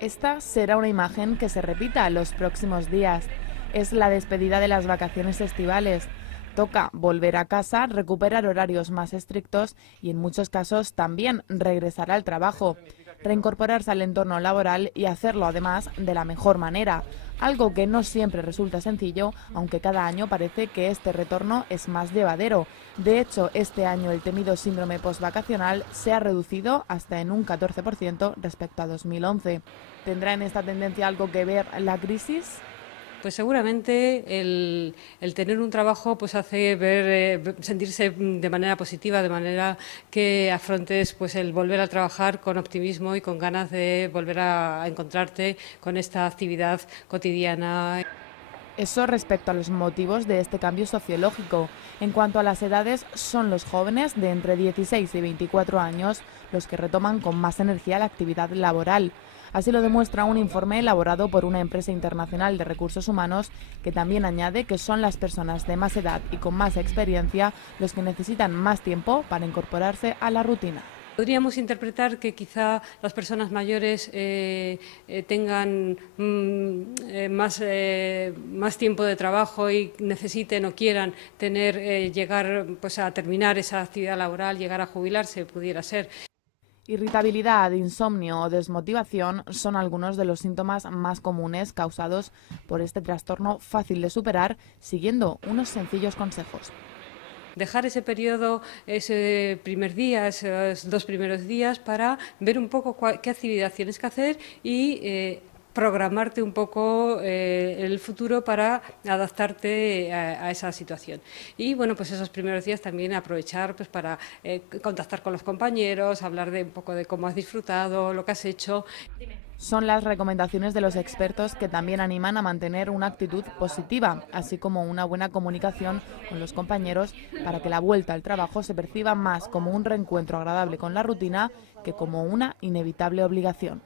Esta será una imagen que se repita los próximos días. Es la despedida de las vacaciones estivales. Toca volver a casa, recuperar horarios más estrictos y en muchos casos también regresar al trabajo, reincorporarse al entorno laboral y hacerlo además de la mejor manera, algo que no siempre resulta sencillo, aunque cada año parece que este retorno es más llevadero. De hecho, este año el temido síndrome postvacacional se ha reducido hasta en un 14% respecto a 2011. ¿Tendrá en esta tendencia algo que ver la crisis? Pues seguramente el tener un trabajo pues hace sentirse de manera positiva, de manera que afrontes pues el volver a trabajar con optimismo y con ganas de volver a encontrarte con esta actividad cotidiana. Eso respecto a los motivos de este cambio sociológico. En cuanto a las edades, son los jóvenes de entre 16 y 24 años los que retoman con más energía la actividad laboral. Así lo demuestra un informe elaborado por una empresa internacional de recursos humanos que también añade que son las personas de más edad y con más experiencia los que necesitan más tiempo para incorporarse a la rutina. Podríamos interpretar que quizá las personas mayores tengan más tiempo de trabajo y necesiten o quieran llegar pues, a terminar esa actividad laboral, llegar a jubilarse, pudiera ser. Irritabilidad, insomnio o desmotivación son algunos de los síntomas más comunes causados por este trastorno fácil de superar siguiendo unos sencillos consejos. Dejar ese periodo, ese primer día, esos 2 primeros días para ver un poco qué actividad tienes que hacer y programarte un poco el futuro para adaptarte a esa situación. Y bueno, pues esos primeros días también aprovechar pues para contactar con los compañeros, hablar de un poco de cómo has disfrutado, lo que has hecho. Son las recomendaciones de los expertos que también animan a mantener una actitud positiva, así como una buena comunicación con los compañeros para que la vuelta al trabajo se perciba más como un reencuentro agradable con la rutina que como una inevitable obligación.